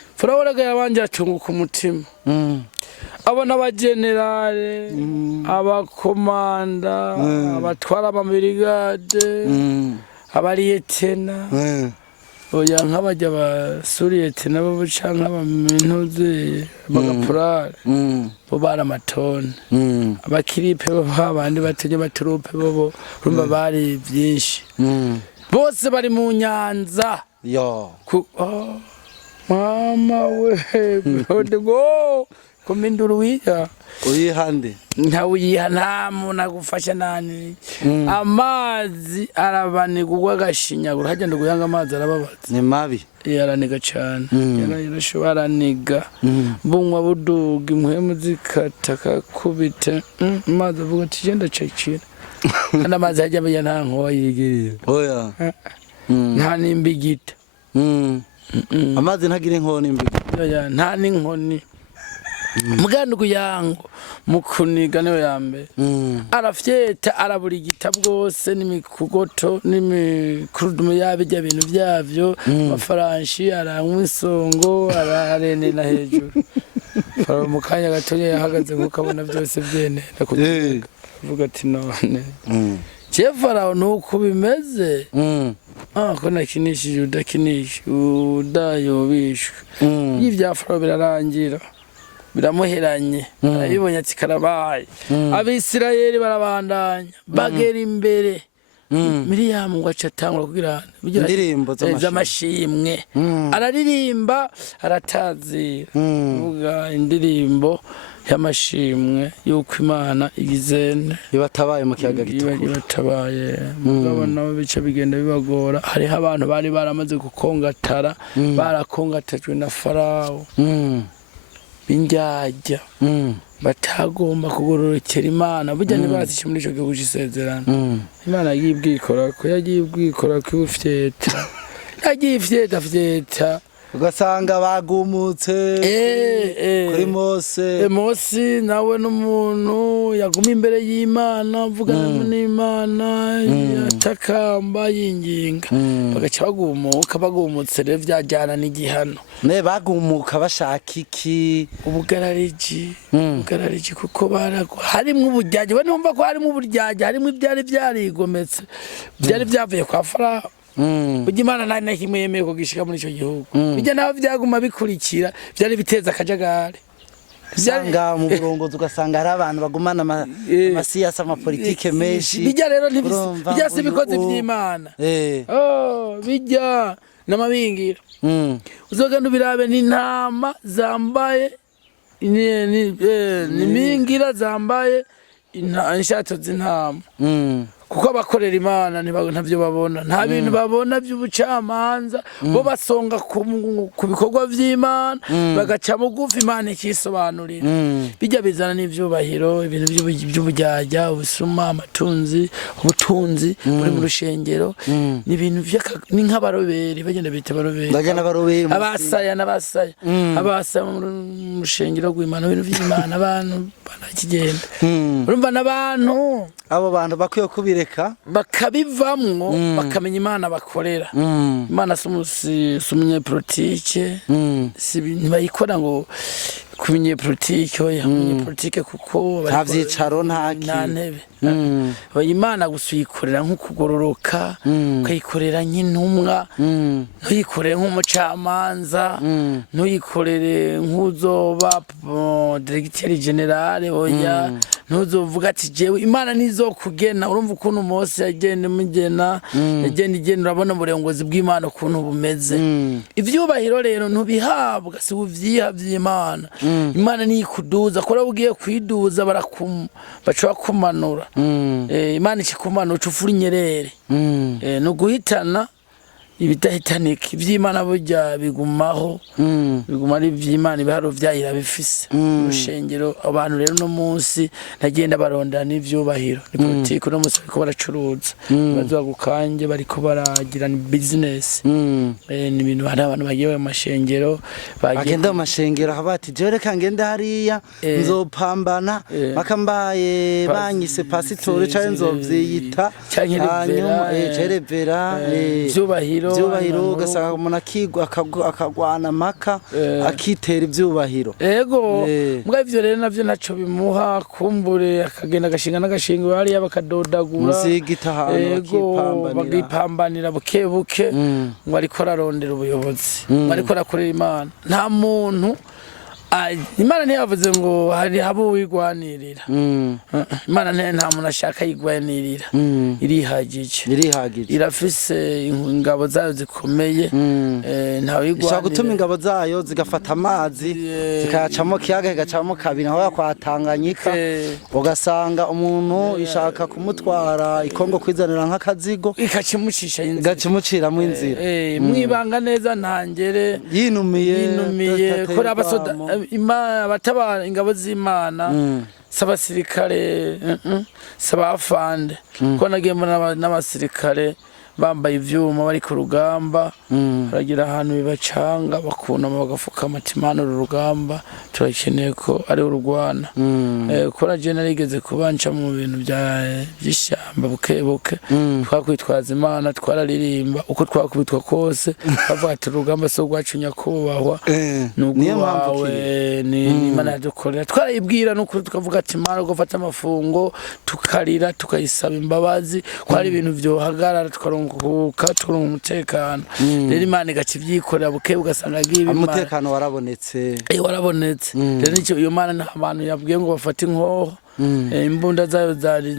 Faraworaga yabanje atunguka umutima abona abagenerale abakomanda abatwara amamirigade abariyetena oya nk'abajya basuriyetena bo canke abamintuze bagapurare bo baramatone abakiripe bo babandi batenye baturupe bo urumva bari byinshi bose bari mu nyanza mama we go kominduru wiya uyihande ntawiha nta muntu agufasha nani amazi arabanigwa agashinyagura hajya ndo guyanga amazi arababaza ni mabi yaraniga cyane yarashobora niga bunywa buduga impwemu zikata kakubita amazi avuga ati genda cakira kandi amazi hajya bya nta nkowa yigirira oya nta nimbigita amazi ntagira inkoni mbi oya nta n'inkoni mugandugu yango mukuniga niyo yambe arafyeta arabura igita bwose n'imikugoto n'imikurudumu yabijya bintu byavyo amafaranshi aranywa isongo ararenena hejuru faro mukanya gatonya yahagaze nkukabona byose byenera kuvuga ati none Farao nuko bimeze ko nakinishije udakinisha udayobishwe y'ivya Farao birarangira biramuheranye arabibonye ati karabaye abisirayeli barabandanya bagera imbere Miriyamu ngo acatangura kugira indirimbo z'amashimwe araririmba aratazira vuga indirimbo y'amashimwe yuko Imana igizene ibatabaye mu kiyaga gitukura ibatabaye mugabo nabo bice bigenda bibagora hariho abantu bari baramaze gukongatara barakongatajwe na Farao binjajya batagomba kugororokera Imana burya ntibazishe muri ico gihugu c'isezerano Imana yibwikora ko yagibwikora ko ufyeta fyeta ugasanga bagumutse kuri Mose nawe n'umuntu yaguma imbere y'Imana avugana n'Imana yatakamba yinginga bagaca bagumutse rero vyajana n'igihano ne bagumuka bashaka iki ubugarariji kuko harimwo uburyaje we numva ko harimwo uburyaje harimwo ibyari byarigometse byari byavuye kwa Farao burya Imana nta na kimwe yemeye kugishika muri ico gihugu bijya naho vyaguma bikurikira vyari biteza akajagari usanga mu burongozi ugasanga hari abantu bagumana amasiyasa amapolitike menshi bijya rero bijya si bikoze vy'Imana bijya n'amabingira uzogenda ubirabe n'intama zambaye n'immingira zambaye inshato z'intama kuko abakorera Imana ntavyo babona nta bintu babona by'ubucamanza bo basonga ku bikorwa vy'Imana bagaca mugufi Imana ikisobanurira bijya bizana n'ivyubahiro ibintu by'ubujyajya ubusuma ubutunzi muri mu rushengero n'ibintu ni nk'abaroberi bagenda bita baroberi abasaya mu rushengero rw'Imana ibintu vy'Imana abantu banakigenda urumva n'abantu abo bantu bakwiye kubireka bakabivamwo bakamenya Imana bakorera Imana si umunyepolitike ntibayikora ngo kumenye politike politike kuko nta vyicaro nta ntebe Imana gusuyikorera nk'ukugororoka ukayikorera nk'intumwa ntuyikorere nk'umucamanza ntuyikorere nk'uzoba directeur general oya ntuzovuga ati jewe Imana nizokugena urumva ukuntu Mose yagenda mugena yagenda urabona uburengozi bw'Imana ukuntu bumeze ivyubahiro rero ntubihabwa si uvyiha vy'Imana Imana nikuduza kora ugiye kwiduza baca kumanura Imana ikikumanura ufuri nyerere no guhitana ibidahitanike ivy'Imana burya bigumaho biguma ari ivy'Imana ibiharo vyahira bifise urushengero abantu rero no munsi nagenda barondana n'ivyubahiro ni politike no munsi bariko baracuruza bazoga gukanje bariko baragira business ni ibintu hari abantu bagiye mu mashengero bagenda mu mashengero habati je reka ngenda hariya nzopambana bakambaye banyise pasitore cyane nzovyiyita hanyuma cerevera vyubahiro ivyubahiro ugasanga umuntu akigwa akagwana maka akitera ivyubahiro ego mbwa ivyo rero navyo naco bimuha kumbure akagenda agashinga n'agashinga hariya bakadodagura musigita hano bagipambanira buke buke ngo ariko ararondera ubuyobozi ariko arakorera Imana nta muntu Imana ntiyavuze ngo hari habo wigwanirira Imana nta muntu ashaka yigwanirira irihagije irafise ingabo zayo zikomeye nta wigwanirira ishaka gutuma ingabo zayo zigafata amazi zikacamo kiyaga gacamo kabiri aho yakwatanganyika ugasanga umuntu ishaka kumutwara ikongo kwizanira nk'akazigo ikacimucisha gacimuciramo inzira mwibanga neza ntangere yinumiye kora abasoda batabara ingabo z'Imana s'abasirikare s'abafande ko nagiye n'abasirikare bambaye ivyuma bari ku rugamba baragira ahantu bibacanga bakunama bagafukama ati Mana uru rugamba turakeneye ko ari urugwana ko naje narigeze kubanca mu bintu by'ishyamba buke twakwitwaza Imana twararirimba uko twakubitwa kose bavuga ati urugamba so rwacu nyakubahwa n'ugwawe ni Imana yadukorera twarayibwira n'ukuri tukavuga ati Mana gufata amafungo tukarira tukayisaba imbabazi ko ari ibintu byohagarara tukaronka umutekano rero Imana igacivyikorera buke ugasanga agiye umutekano warabonetse rero nicyo iyo Mana nta bantu yabwiye ngo bafate inkoho imbunda zayo zari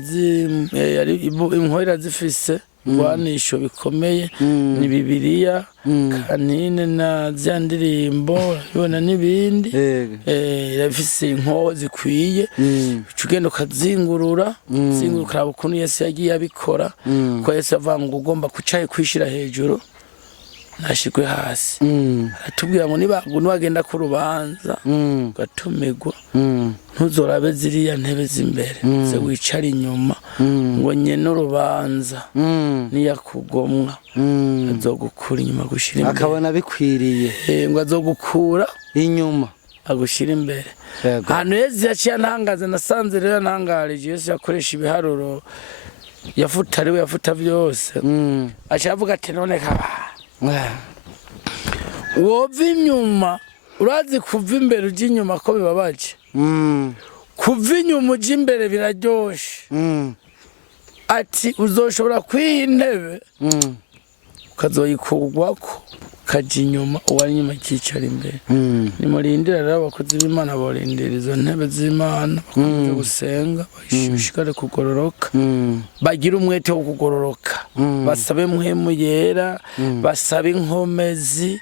inkohera zifise ibigwanisho bikomeye ni Bibiliya kanine na zya ndirimbo ibona n'ibindi irafise inkoho zikwiye ugenda ukazingurura ukaraba ukuntu Yesu yagiye abikora ko Yesu avuga ngo ugomba kucaye kwishira hejuru nashigwe hasi aratubwira ngo niwagenda ku rubanza gatumirwa ntuzorabe ziriya ntebe z'imbere ze wicara inyuma ngo nyene urubanza niyakugomwa azogukura inyuma gushira imbere akabona bikwiriye ngo azogukura inyuma agushira imbere hano Yesu yaciye ntangaza nasanze rero ntangarije Yesu yakoresha ibiharuro yafuta ariwe yafuta byose acha avuga ati none wova inyuma urazi kuva imbere ujya inyuma ko bibabaje kuva inyuma ujya imbere biraryoshe ati uzoshobora kwiha intebe ukazoyikurwako ukaja inyuma uwari inyuma akicara imbere nimurindira rero abakozi b'Imana borindira izo ntebe z'Imana bakomeze gusenga bashishikare kugororoka bagira umwete wo kugororoka basabe mpwemu yera basabe inkomezi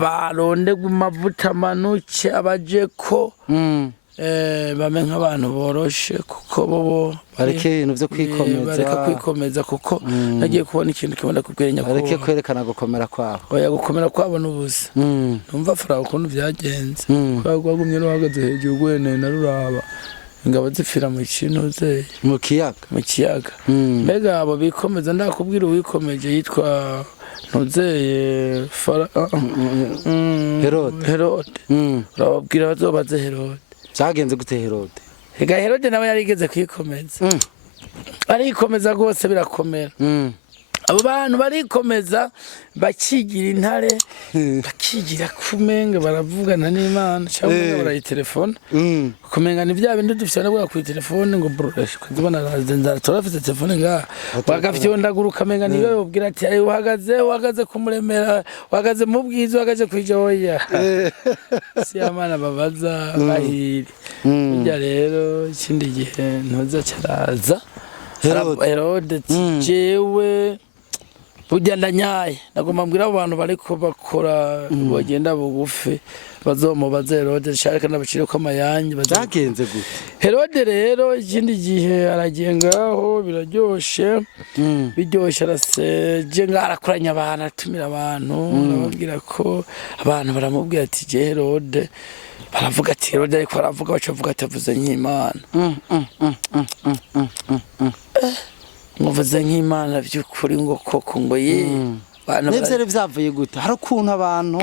barondegwa amavuta manuke abajeko bame nk'abantu boroshe kuko bobo bareke ibintu byo kwikomeza kuko nagiye kubona ikintu kibona kubwenya ko bareke kwerekana gukomera kwabo oya gukomera kwabo n'ubusa numva fara ukuntu byagenze kwagumye ruhagaze hejuru gwene na ruraba ingabo zifira mu kintu ze mu kiyaga mbega abo bikomeza ndakubwira uwikomeje yitwa ntuzeye Herode urababwira bazobaze Herode cyagenze gute Herode Herode nawe yarigeze kwikomeza arikomeza rwose birakomera abo bantu barikomeza bakigira intare bakigira kumenga baravugana n'Imana cyangwa barayitelefona kumenga ni bya bindi dufite nabwo ku telefone ngo kuzibona turafite telefone nga bagafyondaguruka menga niyo yobwira ati ayi uhagaze kumuremera uhagaze mu bwiza uhagaze kwijoya si Amana babaza bahiri njya rero ikindi gihe ntuza cyaraza Herode jewe burya ndanyaye nagomba mbwira abo bantu bariko bakora bagenda bugufi bazomubaze Herode shareka nabacire ko amayange byagenze gute Herode rero ikindi gihe aragengaho biraryoshe biryoshe araseje ngarakoranya abantu atumira abantu arababwira ko abantu baramubwira ati je Herode baravuga ati Herode ariko aravuga bacavuga ati avuze nk'Imana muvuze nk'Imana by'ukuri ngo koko ngo ye Nivyo byavuye gute hari ukuntu abantu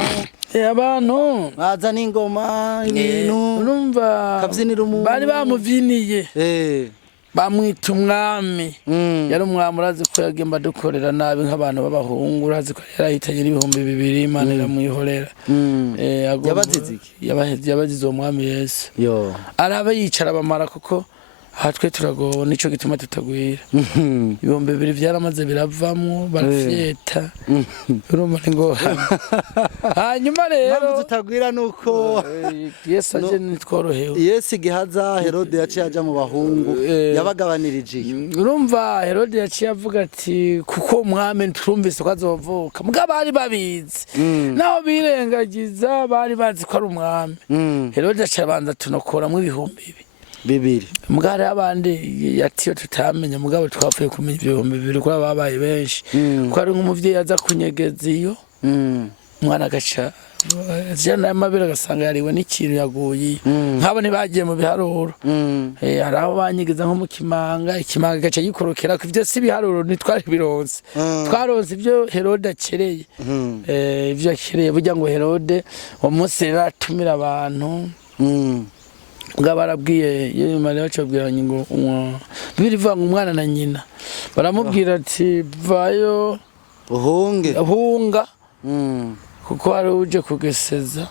bazana ingoma ibintu urumva kabyinira umuntu bari bamuvyiniye bamwita umwami yari umwami urazi ko yagemba dukorera nabi nk'abantu b'abahungu urazi ko yarahitanye n'ibihumbi 2 Imana iramwihorera yabazize uwo mwami Yesu araba yicara bamara kuko aha twe turagowe nico gituma tutagwira ibihumbi 2 byaramaze biravamwo barafyeta urumva ngo hanyuma rero tutagwira nuko Yesu aje nitworohewe Yesu gihaza Herode yaciye aja mu bahungu yabagabanirije urumva Herode yaciye avuga ati kuko umwami turumvise ko azovuka mbwa bari babizi naho birengagiza bari bazi ko ari umwami Herode aciye abanza tunokoramwe ibihumbi 2 mugare abandi yatiyo tutamenya mugabo twapfuye kumenya ibihumbi 2 ko babaye benshi ko ari nk'umuvyeyi aza kunyegeza iyo umwana agaca jana amabira agasanga yariwe n'ikintu yaguye nkabo ntibagiye mu biharuro hari aho banyigeza nko mu kimanga ikimanga gaca gikorokera ko ivyo si biharuro nitwari bironse twaronse ivyo Herode akereye ivyo akereye burya ngo Herode uwo munsi yaratumira abantu barabwiye yewe Mariya bacabwiranye ngo bibiri vanga umwana na nyina baramubwira ati vayo uhunga kuko ari uje kugeseza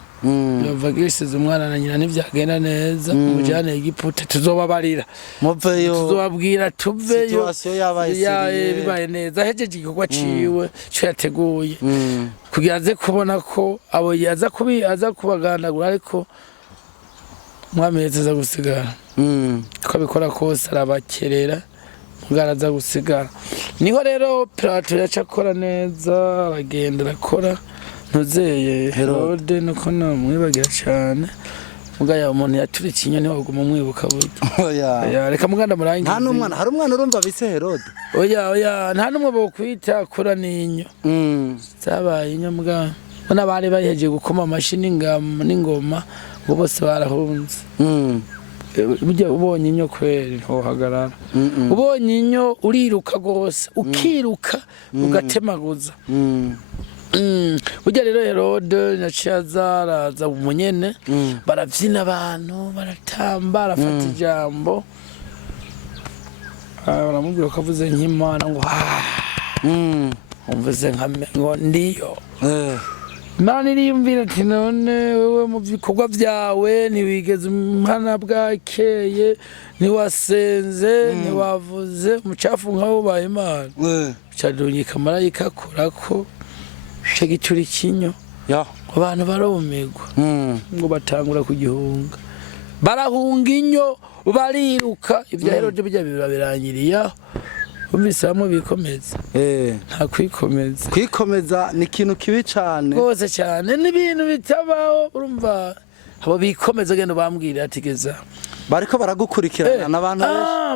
yava geseza umwana na nyina ntivyagenda neza mujane Egiputa tuzobabarira muveyo tuzobabwira tuveyo yabaye bibaye neza hejeje igikorwa ciwe cyo yateguye kugira aze kubona ko abo yaza kubagandagura ariko mwami yeza gusigara ko bikora kose arabakerera mugaraza gusigara niho rero Pilato yaca akora neza aragenda arakora ntuzeye Herode nuko namwibagira cyane mugaya umuntu yaturikiye inyoni waguma mwibuka buryo reka muganda murangize nta numwana hari umwana urumva bise Herode oya nta numwe bo kwita akora ninyo zabaye inyo muganda bona bari baheje gukoma amashini n'ingoma ngo bose barahunze burya ubonye inyo kweri ntohagarara ubonye inyo uriruka gose ukiruka ugatemaguza burya rero Herode naciye azaraza umunyene baravyina abantu baratamba arafata ijambo baramubwira ko avuze nk'Imana ngo umvuze ngo ndiyo Imana iriyumvira ati none wewe mu bikorwa byawe ntiwigeze umhana bwakeye ntiwasenze ntiwavuze umucafu nk'abo baye Imana cyadungika marayika akorako cyo gitura ikinyo abantu barumirwa ngo batangura kugihunga barahunga inyo bariruka ibya Herode bijya birabirangiriye umvisamo bikomeza nta kwikomeza ni ikintu kibi cyane rwose cyane n'ibintu bitabaho urumva abo bikomeza genda bambwira atigeza bariko baragukurikirana n'abantu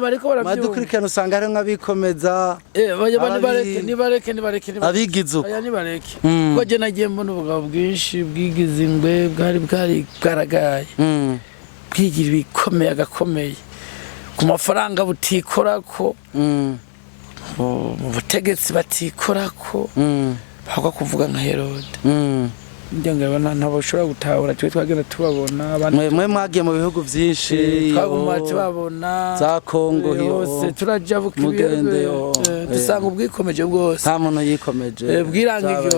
bariko barabyumva badukurikirana usanga ari nk'abikomereza nibareke abigize uko nibareke kuko je nagiye mbona ubugabo bwinshi bwigize ingwe bwari bwaragaye bwigira ibikomeye agakomeye ku mafaranga butikorako mu butegetsi batikorako bakwa kuvuga nka Herode njye ntabo ushobora gutahura twe twagenda tubabona mwe mwagiye mu bihugu byinshi twaguma tubabona za Kongo yose turaja bukibende dusanga ubwikomeje bwose nta muntu yikomeje bwirangije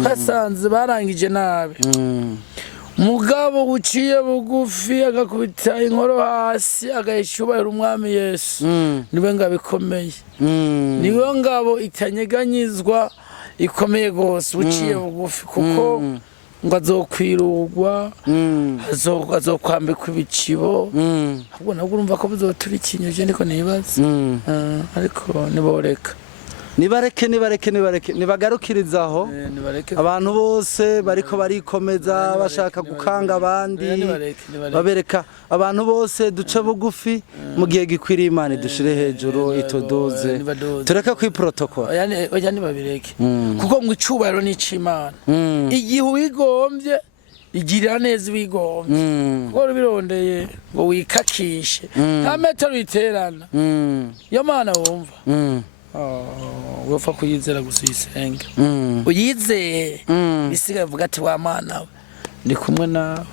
twasanze barangije nabi mugabo uciye bugufi agakubita inkoro hasi agahishubahira umwami Yesu niwe ngabo ikomeye niwe ngabo itanyeganyizwa ikomeye gose uciye bugufi kuko ngo azokwirugwa azokwambikwa ibicibo ahubwo nabwo urumva ko buzotura ikinyoje niko nibaza ariko niboreka nibareke nibagarukirizaho abantu bose bariko barikomeza bashaka gukanga abandi babereka abantu bose duce bugufi mu gihe gikwiriye Imana dushire hejuru ituduze tureka kwi protocol oya nibabireke kuko ngo icubahiro ni c'Imana igihe wigombye igirira neza wigombye kuko birondeye ngo wikakishe nta metero iterana yo Mana wumva wapfa kuyizera gusa uyisenge uyizeye bisigaye vuga ati wa Mana ndi kumwe nawe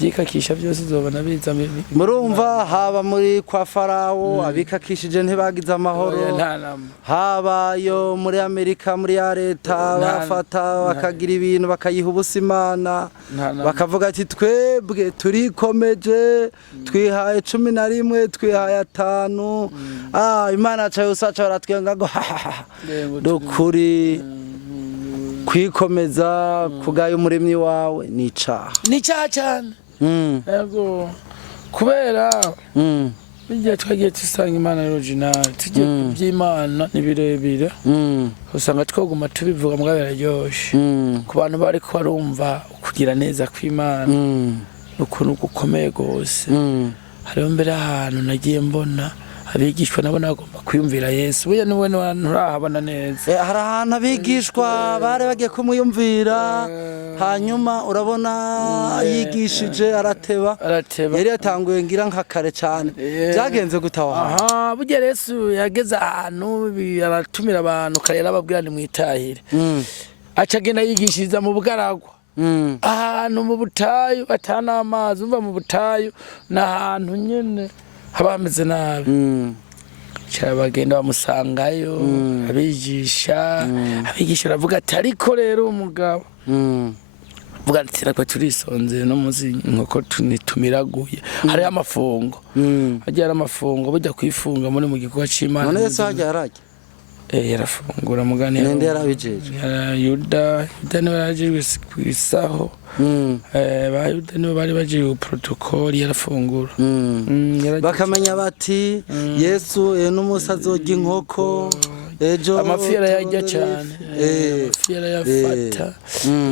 vyikakisha byose uzobona biza murumva haba muri kwa Farawo abikakishije ntibagize amahoro haba yo muri Amerika muri ya leta bafata bakagira ibintu bakayiha ubusimana bakavuga ati twebwe turikomeje twihaye 11 twihaye 5 Imana cayo usaca baratwenga ngo dukuri kwikomeza kugayo umuremyi wawe ni icaha cyane yego kubera bigiye twagiye tusanga Imana original tugiye kubyimana nibirebire usanga twoguma tubivuga mugabo biraryoshe ku bantu bari ko barumva kugira neza kw'Imana ukuntu gukomeye gose hariho mbere ahantu nagiye mbona abigishwa nabona bagomba kwiyumvira Yesu buya niwe nturahabona neza hari ahantu abigishwa bare bagiye kumuyumvira hanyuma urabona yigishije arateba yari yatanguye ngira nka kare cyane byagenze gutaha burya Yesu yageze ahantu aratumira abantu karera ababwira ni mwitahire acagenda yigishiriza mu bugaragwa ahantu mu butayu atana amazi umva mu butayu n'ahantu nyene habameze nabi cyabagenda bamusangayo abigisha baravuga ati ariko rero umugabo vuga ati nakwe turisonze no muzi nkoko tunitumiraguye hari amafungo hagiye amafungo bujya kwifunga muri mu gikorwa c'Imana none Yesu hajya arajya yarafungura mugani nende yarabijeje Yuda niwe yarajijwe kwisaho bayuda niwe bari bagiye protocol yarafungura bakamenya bati Yesu n'umusa azojya inkoko ejo amafira yajya cyane amafira yafata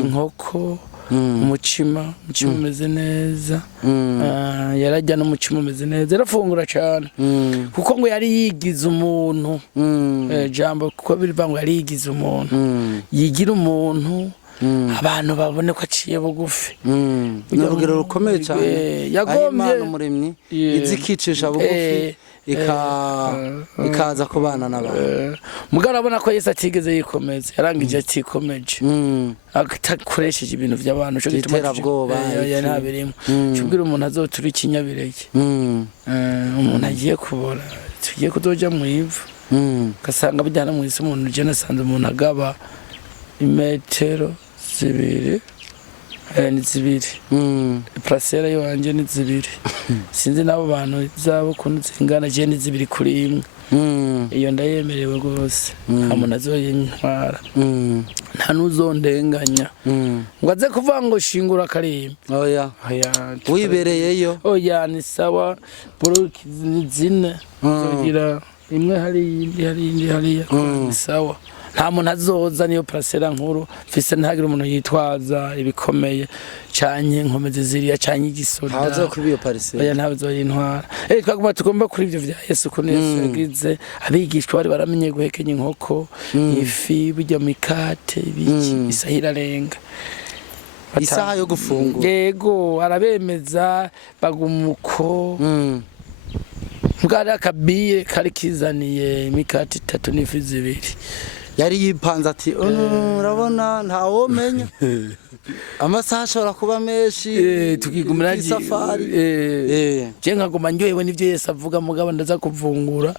inkoko umucima umeze neza yarajya n'umucima umeze neza yarafungura cyane kuko ngo yari yigize umuntu jambo kuko biriva ngo yari yigize umuntu yigira umuntu abantu babone ko aciye bugufi urugero rukomeye cyane yagombye umuremyi izikicisha bugufi ikaza kubana n'abantu mugarabona ko Yesu atigeze yikomeza yarangije atikomeje atakoresheje ibintu by'abantu cyo gituma bwoba nta birimo cyubwira umuntu azotura ikinyabirege umuntu agiye kubora tugiye kudoja mu ivu gasanga bijyana mu isi umuntu je nasanze umuntu agaba imetero zibiri ni zibiri prasera yo wanje ni zibiri sinzi nabo bantu zabo kuntu zingana je ni zibiri kuri imwe iyo ndayemerewe gose hamuna zo yintwara nta nuzondenganya ngo aze kuvuga ngo shingura karimba oya wibereyeyo oya ni sawa boroki zine zogira imwe hari indi hari ni sawa nta muntu azoza niyo prasera nkuru fise ntagira umuntu yitwaza ibikomeye cyanye nkomeze ziriya cyanye igisoda hazo kubiyo parisera oya ntazo yintwara twaguma tugomba kuri ivyo vya Yesu ko Yesu yagize abigishwa bari baramenye guhekenya inkoko ifi burya mikate biki isahira renga isaha yo gufungura yego arabemeza bagumuko bwari akabiye kari kizaniye mikate 3 n'ifi 2 yari yipanze ati urabona nta womenya amasaha ashobora kuba menshi tukigumira safari je nkagoma ndyohewe n'ivyo Yesu avuga mugabo ndaza kuvungura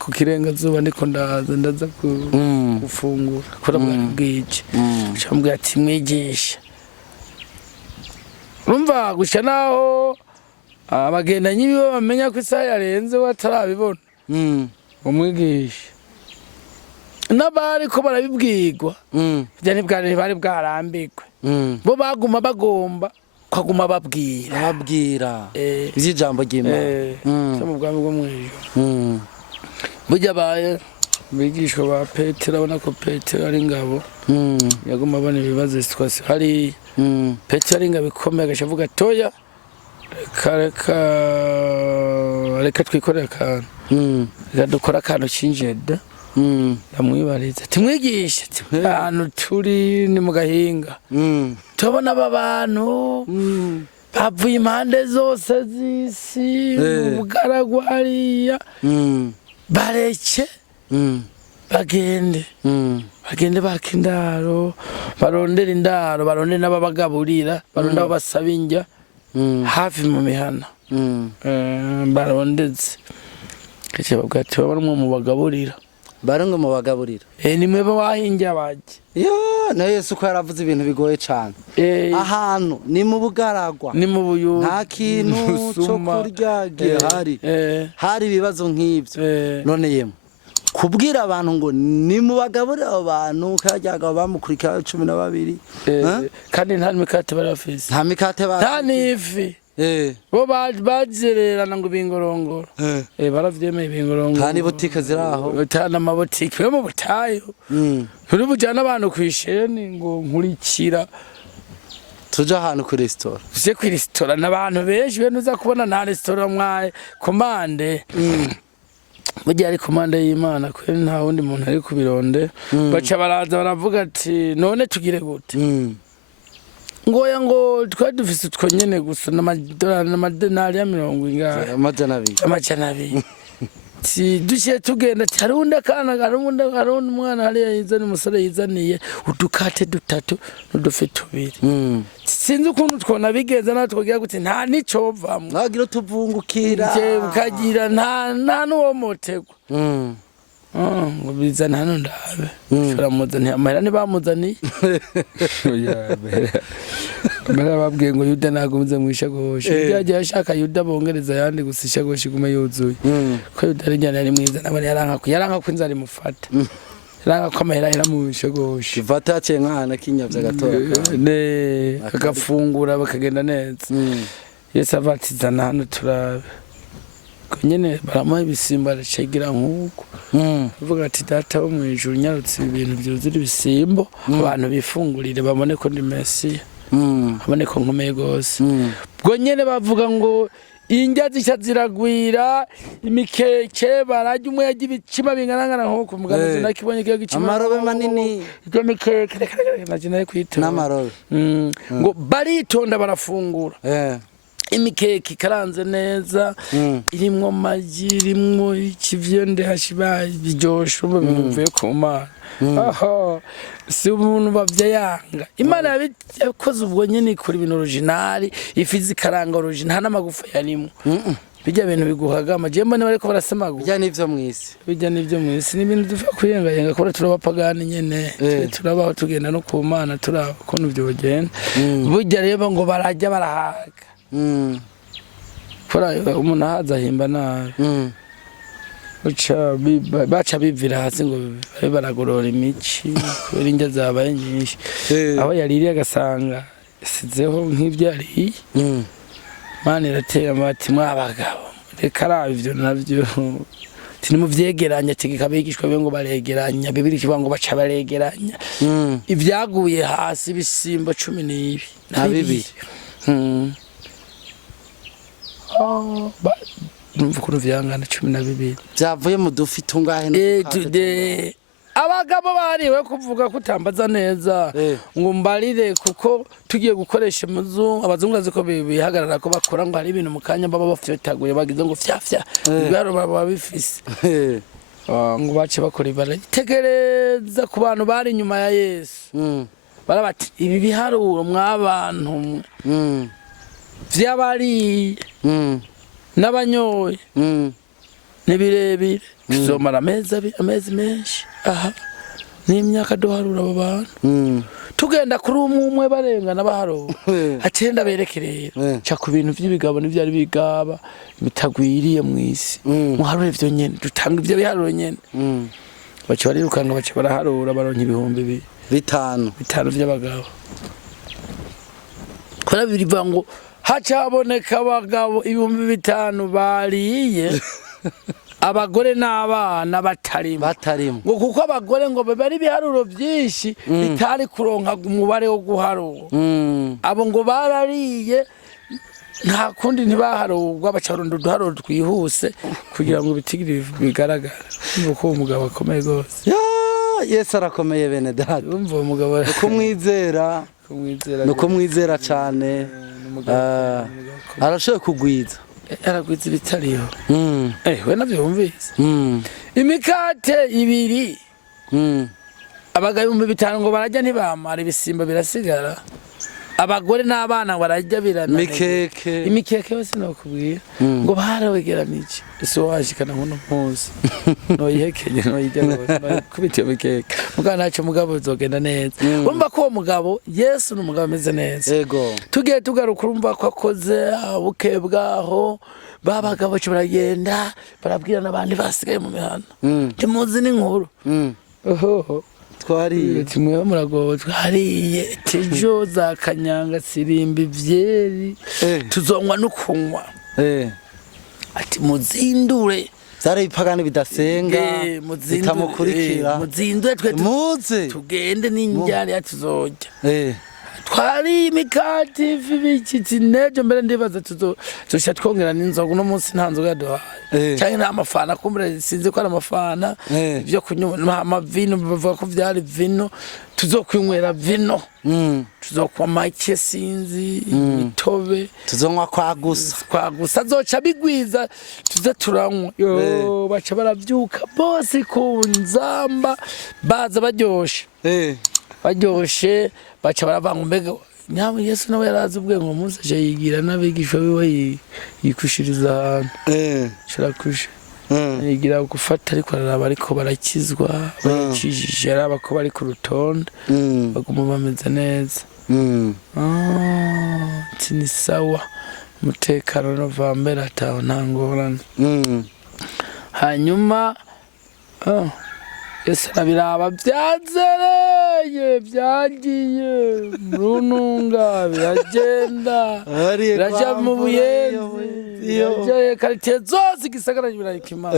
ku kirenga zuba ndiko ndaza gufungura kora bwije cyambwe ati mwigisha urumva gusha naho abagendanyi bibo bamenya ko isaha yarenze watarabibona umwigisha nabari ko barabibwirwa byane bari bwarambikwe bo bagomba kwaguma babwira iby'ijambo ry'Imana cyo mu bwami bwo mwijuru burya baye bigishwa ba Petero abona ko Petero ari ngabo yaguma abona ibibazo twase hari Petero ari ngabo ikomeye agashavuga toya reka twikorera akantu reka dukora akantu cy'injeda ndamwibariza timwigisha ahantu turi ni mu gahinga tubona aba bantu bavuye impande zose z'isi mu bugaragwa hariya bareke bagende baka indaro barondera indaro baronde n'ababagaburira baronde abo basaba indya hafi mu mihana barondetse kece babwira ati baba rumwe mu bagaburira barongo mu bagaburira ni mwe bahinja baje na Yesu ko yaravuze ibintu bigoye cyane ahantu ni mu bugaragwa ni mu buyuda nta kintu cyo kurya gihari hari ibibazo nk'ibyo none yemwe kubwira abantu ngo ni mu bagaburira abo bantu kajyaga bamukurikira 12 kandi nta mikate barafise nta mikate nta nifi bo bazererana ngo bingorongoro baravyemeye bingorongoro nta ni butike ziraho tana amabutike yo mu butayo uri bujana abantu kwisheni ngo nkurikira tuja ahantu ku restaurant uje ku restaurant n'abantu benshi bene uza kubona nta restaurant mwaye komande burya ari komande y'Imana kwe nta wundi muntu ari kubironde baca baraza baravuga ati none tugire gute ngoya ngo twari dufise utwo nyene gusa n'amadolari n'amadenari ya 20 amajana 2 si dushe tugenda tarunda kana garunda umwana hali yizani umusore yizaniye udukate dutatu n'udufe tubiri sinzi ukuntu twona bigeza natwogira gute nta nicovamwe nagira tuvungukira ukagira nta nuwo motegwa ngo bizana hano ndabe shora muzani amahera ntibamuzaniye mbere babwiye ngo Yuda nagumze mu ishagoshi byagiye ashaka Yuda bongereza yandi gusa ishagoshi gume yuzuye ko Yuda ari njyana ari mwiza nabone yaranka ko inzara imufata yaranka ko amahera era mu ishagoshi ivata yaciye nk'ahana kinyavya gatora ne agafungura bakagenda neza Yesu avatizana hano turabe nyene baramuha ibisimba aracegira nk'uko uvuga ati data wo mu ijuru nyarutse ibintu byuzura ibisimbo abantu bifungurire babone ko ndi Mesiya babone ko nkomeye gose bwo nyene bavuga ngo injya zisha ziragwira imikeke barajya umwe yagiye ibicima bingarangana nk'uko mugabe nakibonye kiyo gicima amarobe manini ibyo mikeke naje kwitora n'amarobe ngo baritonda barafungura imikeke karanze neza irimwo amagi irimwo ikivyonde hashiba biryoshe bivuye ku Mana si umuntu bavyayanga Imana yakoze ubwo nyene ikora ibintu original ifizi karanga original n'amagufa yarimwo bijya bintu biguhaga amajembo ne bariko barasemaga bijya nivyo mwisi ni ibintu dufa kuyenga kora turabapagana nyene turabaho tugenda no ku Mana turaba kuntu byogenda burya rero ngo barajya barahaga kora umuntu haza himba nabi baca bivira hasi ngo baragorora imici kubera indya zabaye nyinshi aho yaririye agasanga yasizeho nk'ibyo yariye Mana iratera amati mwabagabo reka arabe ivyo navyo tinimuvyegeranya tigikabigishwa ngo baregeranya bibiri kivuga ngo baca baregeranya ivyaguye hasi bisimba 12 na bibiri numva vyangana 12 byavuye mu dufi tungahe abagabo bariwe kuvuga kutambaza neza ngo mbarire kuko tugiye gukoresha abazungu aziko bihagarara ko bakora ngo hari ibintu mukanya baba bafitaguye bagize ngo fyafya baro baba bifise ngo bace bakora ibara tegereza ku bantu bari inyuma ya Yesu barabati ibi biharuro mwabantu vyabari n'abanyoye nibirebire tuzomara amezi menshi n'imyaka duharura abo bantu tugenda kuri umwe barengana baharura acenda berekerera ca ku bintu vy'ibigabo n'ivyari bigaba bitagwiriye mw'isi muharure vyo nyene dutanga ivyo biharuro nyene baca barirukanga baca baraharura baronka ibihumbi bitanu vy'abagabo kora birivuga ngo hacaboneka abagabo 5,000 bariye abagore n'abana batarimo ngo kuko abagore ngo bari biharuro byinshi bitari kuronka umubare wo guharura abo ngo barariye nta kundi ntibaharurwa bacaronda uduharuro twihuse kugira ngo bitigire bigaragara nuko umugabo akomeye gose Yesu arakomeye bene data umva umugabo kumwizera cyane arashoye kugwiza aragwiza ibitariho we navyo wumvise imikate 2 abagabo 5,000 ngo barajya ntibamara ibisimba birasigara abagore n'abana barajya birana imikeke yose nokubwira ngo barawegeranije ese washikana nkuno mpuzi no yekenye no yijya kubitiye imikeke mugana naco mugabo uzogenda neza urumva ko uwo mugabo Yesu n'umugabo ameze neza yego tugiye tugaruka urumva ko akoze abuke bwaho babagabo cyo baragenda barabwira n'abandi basigaye mu mihana timuzi n'inkuru oho twariye timwe murago twariye tejo za kanyanga sirimbi vyeri tuzonywa nukunywa ati muzindure zari ipagani bidasenga bitamukurikira muzindure twe muze tugende n'injyana yatuzojya twari imikati vibikiti nejo mbere ndibaza tuzosha twongera n'inzoga no munsi nta nzoga yaduhaye cyane n'amafana kumbere sinzi ko ari amafana byo kunywa amavino bavuga ko byari vino tuzokwinywera vino tuzokwa make sinzi imitobe tuzonywa kwagusa zoca bigwiza tuze turanywa yo baca baravyuka bose ku nzamba baza baryoshe baca baravanga mbega nyamu Yesu nawe yarazi ubwe ngo muze aje yigira n'abigishwa biwe yikushiriza ahantu shirakushe yigira gufata ariko araba ariko barakizwa bakijije araba ko bari ku rutonde baguma bameze neza tini sawa mutekano no vambera taho ntangorana hanyuma Yesu nabiraba byazereye byagiye rununga biragenda biraja mu buyenzi yaje karite zose gisagara birayikima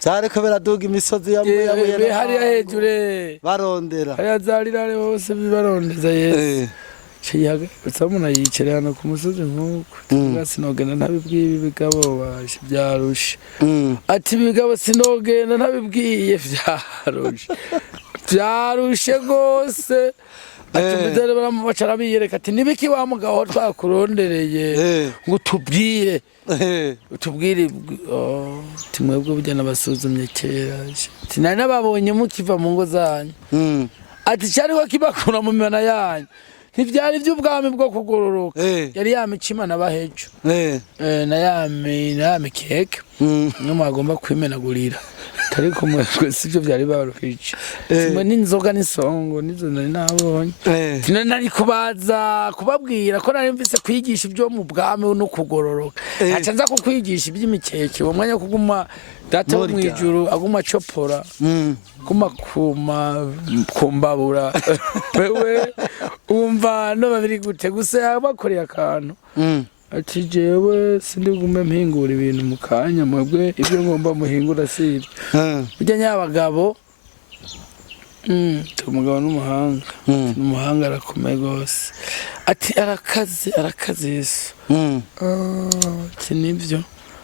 zareko biraduga imisozi ya hari hejure barondera hari zarirare bose bibarondeza Yesu Samuna yicare hano ku musozi nk'uko sinogenda ntabibwiye ibigabo bashe byarushe ati ibigabo sinogenda ntabibwiye byarushe gose ati bizere baramubacara biyereka ati nibiki wa mugabo twakurondereye ngo tubwire timwebwe bujya nabasuzumye kera ati nari nababonye mukiva mu ngo zanyu ati cyariho kibakura mu mihana yanyu ntibyari by'ubwami bwo kugororoka yari yamicima nabahejo na yami keke no agomba kwimenagurira tari kumwe sivyo byari baruhije kimwe n'inzoga n'isongo nizo nari nabonye nari kubaza kubabwira ko nari mvise kwigisha ibyo mu bwami no kugororoka aca nza kukwigisha iby'imikeke uwo mwanya kuguma data wo mwijuru aguma chopora kumbabura wewe umva no babiri gute gusa bakoreye akantu ati jewe sindigume mpingura ibintu mu kanya mwebwe ibyo ngomba muhingura sibyo bijya nyabagabo umugabo n'umuhanga arakomeye gose ati arakaze Yesu ati nibyo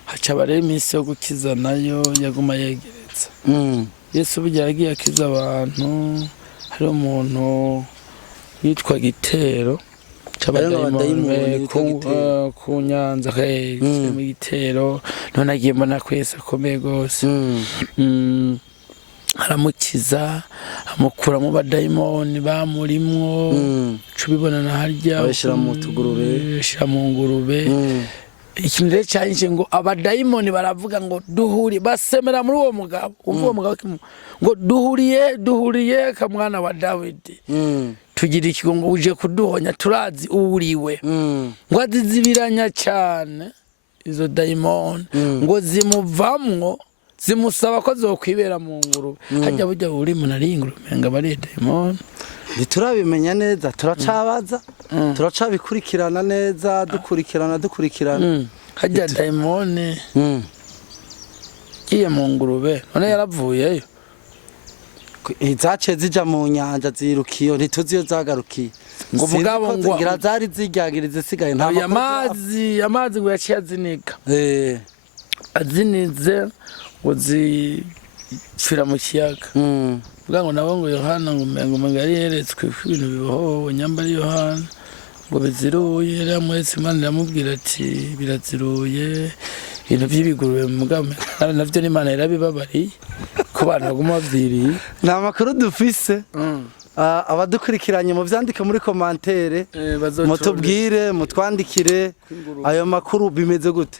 haca bare iminsi yo gukiza nayo yaguma yegereza Yesu burya yagiye akiza abantu hari umuntu yitwa Gitero cy'abadayimoni ku Nyanza mu Gitero none agiye mbona ko Yesu akomeye gose aramukiza amukura mu badayimoni bamurimwo cubibona na harya bashira mu ngurube ikintu rero cyanje ngo abadayimoni baravuga ngo duhuri basemera muri uwo mugabo uwo mugabo ngo duhuriye ka mwana wa Dawidi tugira ikigo ngo uje kuduhonya turazi uriwe ngo azizibiranya cyane izo dayimoni ngo zimuvamwo zimusaba ko zokwibera mu ngurube hajya burya uri munari ingurube menga bari dayimoni ntiturabimenya neza turacabaza turacabikurikirana neza dukurikirana hajya dayimoni kiye mu ngurube none yaravuyeyo izace zija mu nyanja zirukiyo ntituzi iyo zagarukiye ngo mugabo ngo ngira zari ziryagirize sigaye nta amazi ngo yaciye aziniga azinize ngo zipfira mu kiyaga vuga ngo nabo ngo Yohana ngo umenga yari yeretswe ibintu biboho nyambari Yohana ngo biziruye yari amwese Imana iramubwira ati biraziruye ibintu by'ibigurube mugabo navyo n'Imana yarabibabariye ko abantu baguma bavyiriye nta makuru dufise abadukurikiranye mu vyandike muri commentaire mutubwire mutwandikire ayo makuru bimeze gute